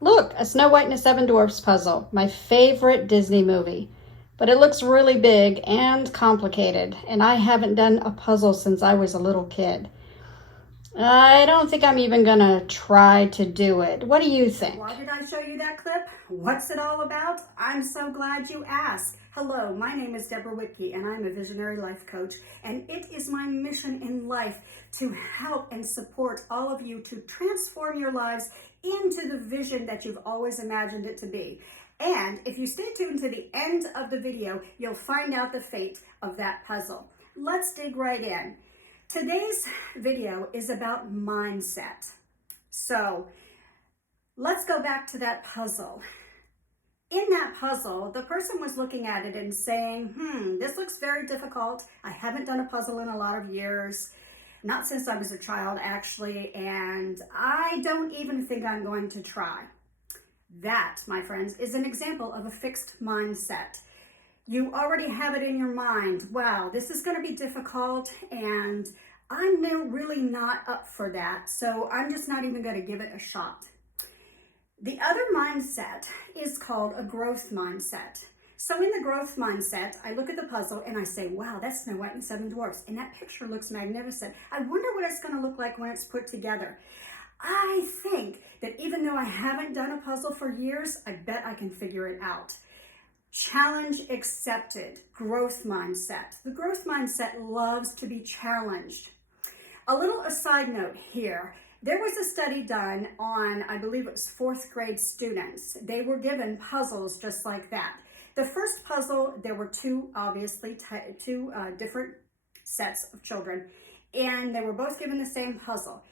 Look, a Snow White and the Seven Dwarfs puzzle, my favorite Disney movie. But it looks really big and complicated, and I haven't done a puzzle since I was a little kid. I don't think I'm even gonna try to do it. What do you think? Why did I show you that clip? What's it all about? I'm so glad you asked. Hello, my name is Deborah Whitke and I'm a visionary life coach, and it is my mission in life to help and support all of you to transform your lives into the vision that you've always imagined it to be. And if you stay tuned to the end of the video, you'll find out the fate of that puzzle. Let's dig right in. Today's video is about mindset. So let's go back to that puzzle. In that puzzle, the person was looking at it and saying, this looks very difficult. I haven't done a puzzle in a lot of years, not since I was a child actually, and I don't even think I'm going to try. That, my friends, is an example of a fixed mindset. You already have it in your mind, wow, this is going to be difficult and I'm really not up for that, so I'm just not even going to give it a shot. The other mindset is called a growth mindset. So in the growth mindset, I look at the puzzle and I say, wow, that's Snow White and Seven Dwarfs, and that picture looks magnificent. I wonder what it's going to look like when it's put together. I think that even though I haven't done a puzzle for years, I bet I can figure it out. Challenge accepted, growth mindset. The growth mindset loves to be challenged. A little aside note here. There was a study done on, I believe it was fourth grade students. They were given puzzles just like that. The first puzzle, there were two different sets of children, and they were both given the same puzzle.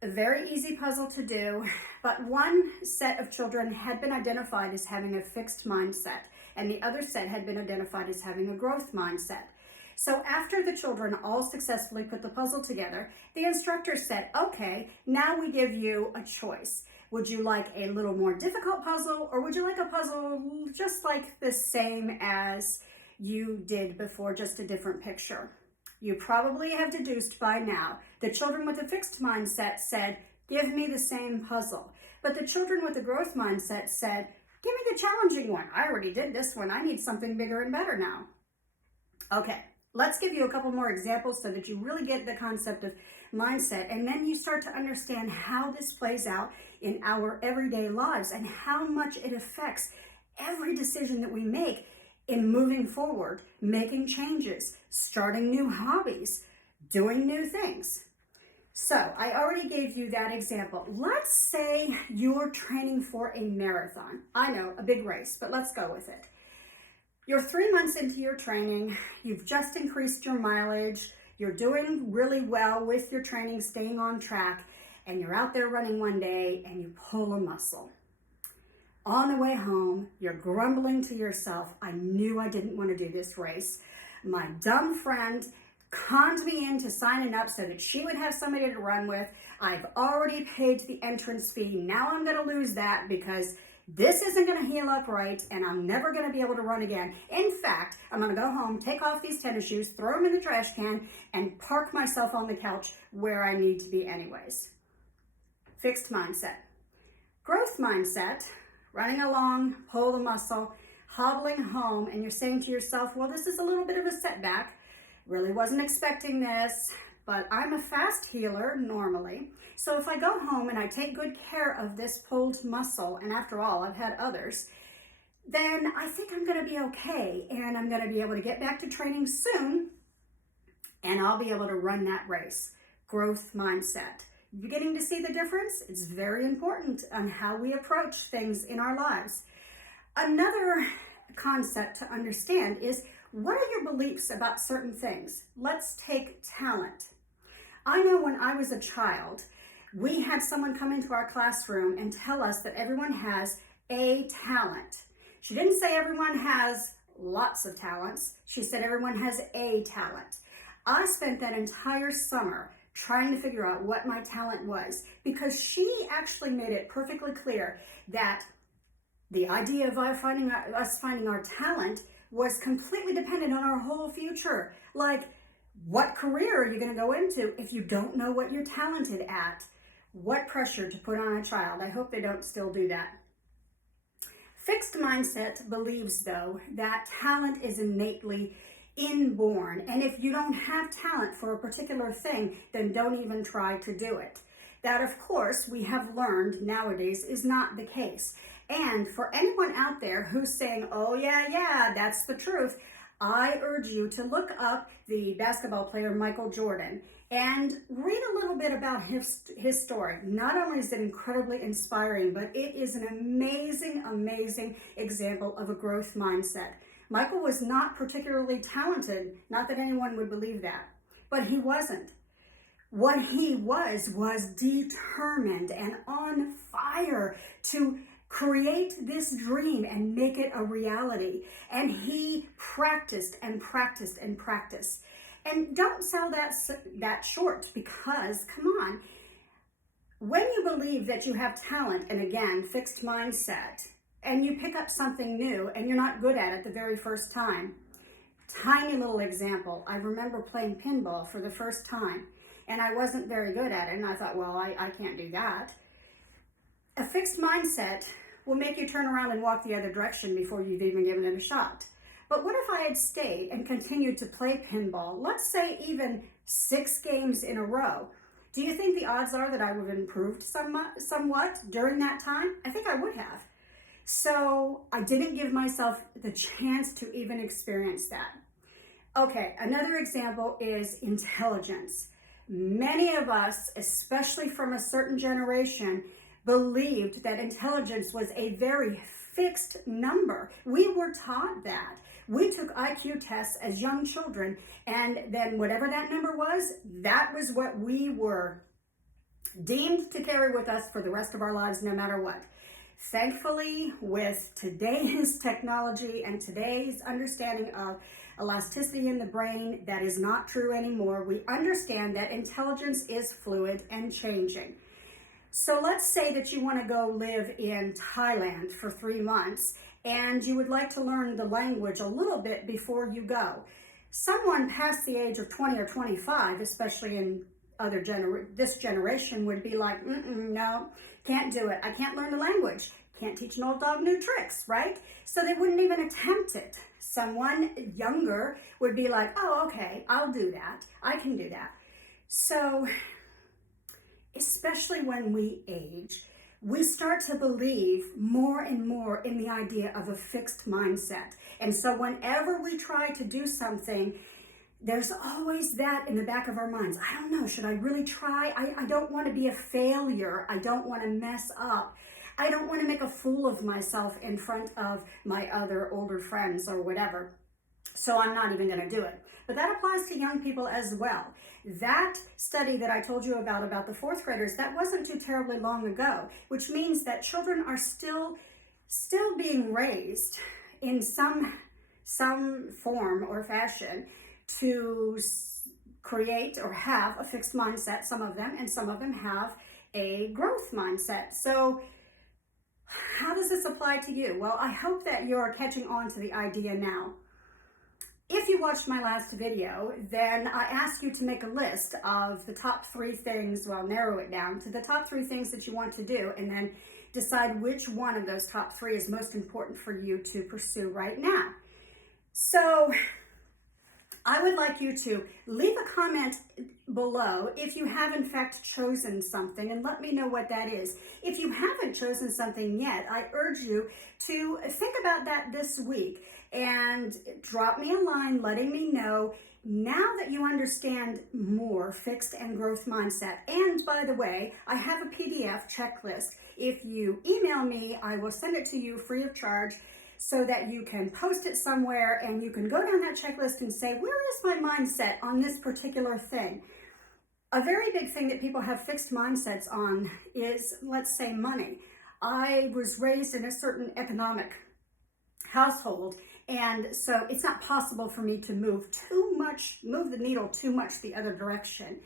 A very easy puzzle to do, but one set of children had been identified as having a fixed mindset, and the other set had been identified as having a growth mindset. So after the children all successfully put the puzzle together, the instructor said, okay, now we give you a choice. Would you like a little more difficult puzzle, or would you like a puzzle just like the same as you did before, just a different picture? You probably have deduced by now, the children with a fixed mindset said, give me the same puzzle. But the children with a growth mindset said, give me the challenging one. I already did this one. I need something bigger and better now. Okay, let's give you a couple more examples so that you really get the concept of mindset, and then you start to understand how this plays out in our everyday lives and how much it affects every decision that we make in moving forward, making changes, starting new hobbies, doing new things. So I already gave you that example. Let's say you're training for a marathon. I know, a big race, but let's go with it. You're 3 months into your training, you've just increased your mileage, you're doing really well with your training, staying on track, and you're out there running one day and you pull a muscle. On the way home, you're grumbling to yourself, I knew I didn't want to do this race. My dumb friend conned me into signing up so that she would have somebody to run with. I've already paid the entrance fee. Now I'm going to lose that because this isn't going to heal up right, and I'm never going to be able to run again. In fact, I'm going to go home, take off these tennis shoes, throw them in the trash can, and park myself on the couch where I need to be anyways. Fixed mindset. Growth mindset. Running along, pull the muscle, hobbling home, and you're saying to yourself, well, this is a little bit of a setback. Really wasn't expecting this, but I'm a fast healer normally. So if I go home and I take good care of this pulled muscle, and after all, I've had others, then I think I'm going to be okay, and I'm going to be able to get back to training soon, and I'll be able to run that race. Growth mindset. Beginning to see the difference? It's very important on how we approach things in our lives. Another concept to understand is, what are your beliefs about certain things? Let's take talent. I know when I was a child, we had someone come into our classroom and tell us that everyone has a talent. She didn't say everyone has lots of talents. She said everyone has a talent. I spent that entire summer trying to figure out what my talent was, because she actually made it perfectly clear that the idea of us finding our talent was completely dependent on our whole future. Like, what career are you going to go into if you don't know what you're talented at? What pressure to put on a child. I hope they don't still do that. Fixed mindset believes, though, that talent is innately inborn. And if you don't have talent for a particular thing, then don't even try to do it. That, of course, we have learned nowadays is not the case. And for anyone out there who's saying, oh, yeah, that's the truth, I urge you to look up the basketball player Michael Jordan and read a little bit about his story. Not only is it incredibly inspiring, but it is an amazing example of a growth mindset. Michael was not particularly talented, not that anyone would believe that, but he wasn't. What he was determined and on fire to create this dream and make it a reality. And he practiced and practiced and practiced. And don't sell that short, because, come on, when you believe that you have talent, and again, fixed mindset, and you pick up something new and you're not good at it the very first time. Tiny little example. I remember playing pinball for the first time, and I wasn't very good at it, and I thought, well, I can't do that. A fixed mindset will make you turn around and walk the other direction before you've even given it a shot. But what if I had stayed and continued to play pinball, let's say even 6 games in a row? Do you think the odds are that I would have improved somewhat during that time? I think I would have. So I didn't give myself the chance to even experience that. Okay, another example is intelligence. Many of us, especially from a certain generation, believed that intelligence was a very fixed number. We were taught that. We took IQ tests as young children, and then whatever that number was, that was what we were deemed to carry with us for the rest of our lives, no matter what. Thankfully, with today's technology and today's understanding of elasticity in the brain, that is not true anymore. We understand that intelligence is fluid and changing. So let's say that you want to go live in Thailand for 3 months and you would like to learn the language a little bit before you go. Someone past the age of 20 or 25, especially in this generation, would be like, no, can't do it. I can't learn the language. Can't teach an old dog new tricks, right? So they wouldn't even attempt it. Someone younger would be like, oh, okay, I'll do that. I can do that. So especially when we age, we start to believe more and more in the idea of a fixed mindset. And so whenever we try to do something, there's always that in the back of our minds. I don't know, should I really try? I don't want to be a failure. I don't want to mess up. I don't want to make a fool of myself in front of my other older friends or whatever. So I'm not even going to do it. But that applies to young people as well. That study that I told you about the 4th graders, that wasn't too terribly long ago, which means that children are still being raised in some form or fashion to create or have a fixed mindset, some of them, and some of them have a growth mindset. So how does this apply to you? Well, I hope that you're catching on to the idea now. If you watched my last video, then I asked you to make a list of the top 3 things, well, narrow it down to the top 3 things that you want to do, and then decide which one of those top 3 is most important for you to pursue right now. So I would like you to leave a comment below if you have in fact chosen something, and let me know what that is. If you haven't chosen something yet, I urge you to think about that this week and drop me a line letting me know now that you understand more fixed and growth mindset. And by the way, I have a PDF checklist. If you email me, I will send it to you free of charge, so that you can post it somewhere and you can go down that checklist and say, where is my mindset on this particular thing? A very big thing that people have fixed mindsets on is, let's say, money. I was raised in a certain economic household, and so it's not possible for me to move the needle too much the other direction.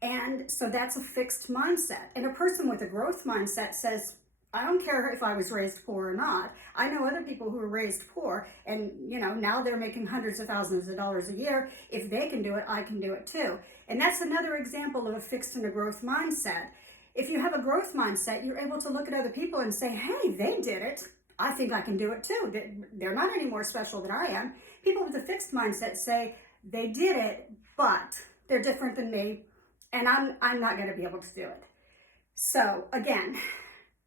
And so that's a fixed mindset. And a person with a growth mindset says, I don't care if I was raised poor or not. I know other people who were raised poor and, now they're making hundreds of thousands of dollars a year. If they can do it, I can do it too. And that's another example of a fixed and a growth mindset. If you have a growth mindset, you're able to look at other people and say, hey, they did it. I think I can do it too. They're not any more special than I am. People with a fixed mindset say they did it, but they're different than me, and I'm not going to be able to do it. So again,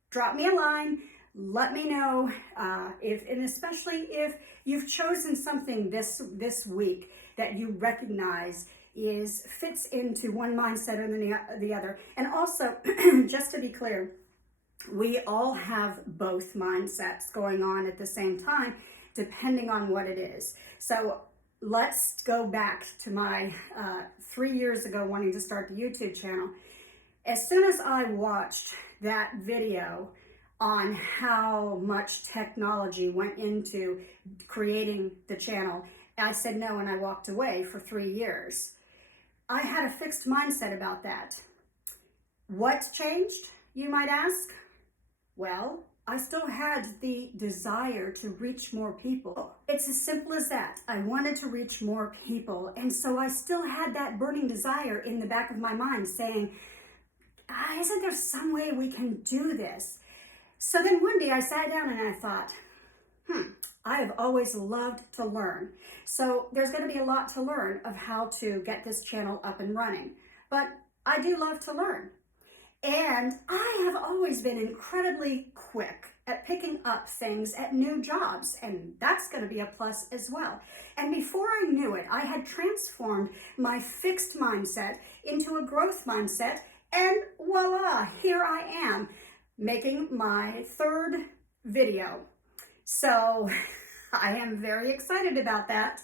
drop me a line. Let me know and especially if you've chosen something this week that you recognize fits into one mindset or the other. And also, just to be clear, we all have both mindsets going on at the same time, depending on what it is. So let's go back to my 3 years ago wanting to start the YouTube channel. As soon as I watched that video on how much technology went into creating the channel, I said no and I walked away for 3 years. I had a fixed mindset about that. What changed, you might ask? Well, I still had the desire to reach more people. It's as simple as that. I wanted to reach more people. And so I still had that burning desire in the back of my mind saying, isn't there some way we can do this? So then one day I sat down and I thought, I have always loved to learn. So there's going to be a lot to learn of how to get this channel up and running. But I do love to learn. And I have always been incredibly quick at picking up things at new jobs, and that's going to be a plus as well. And before I knew it, I had transformed my fixed mindset into a growth mindset, and voila, here I am making my 3rd video. So I am very excited about that,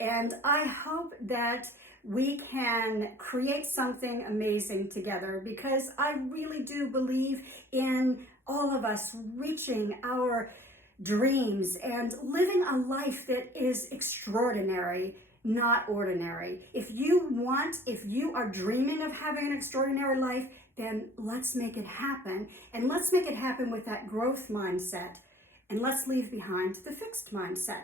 and I hope that we can create something amazing together, because I really do believe in all of us reaching our dreams and living a life that is extraordinary, not ordinary. If you are dreaming of having an extraordinary life, then let's make it happen. And let's make it happen with that growth mindset. And let's leave behind the fixed mindset.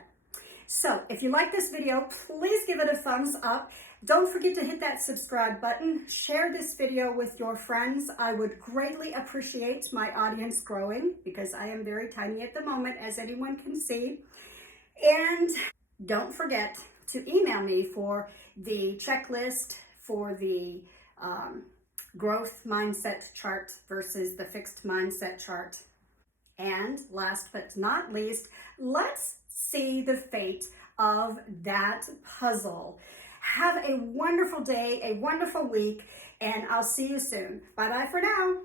So if you like this video, please give it a thumbs up. Don't forget to hit that subscribe button. Share this video with your friends. I would greatly appreciate my audience growing, because I am very tiny at the moment, as anyone can see. And don't forget to email me for the checklist for the growth mindset chart versus the fixed mindset chart. And last but not least, let's see the fate of that puzzle. Have a wonderful day, a wonderful week, and I'll see you soon. Bye-bye for now.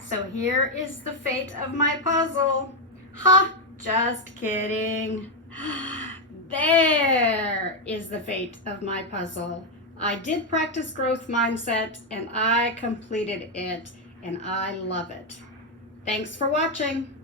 So here is the fate of my puzzle. Ha! Just kidding. There is the fate of my puzzle. I did practice growth mindset, and I completed it, and I love it. Thanks for watching.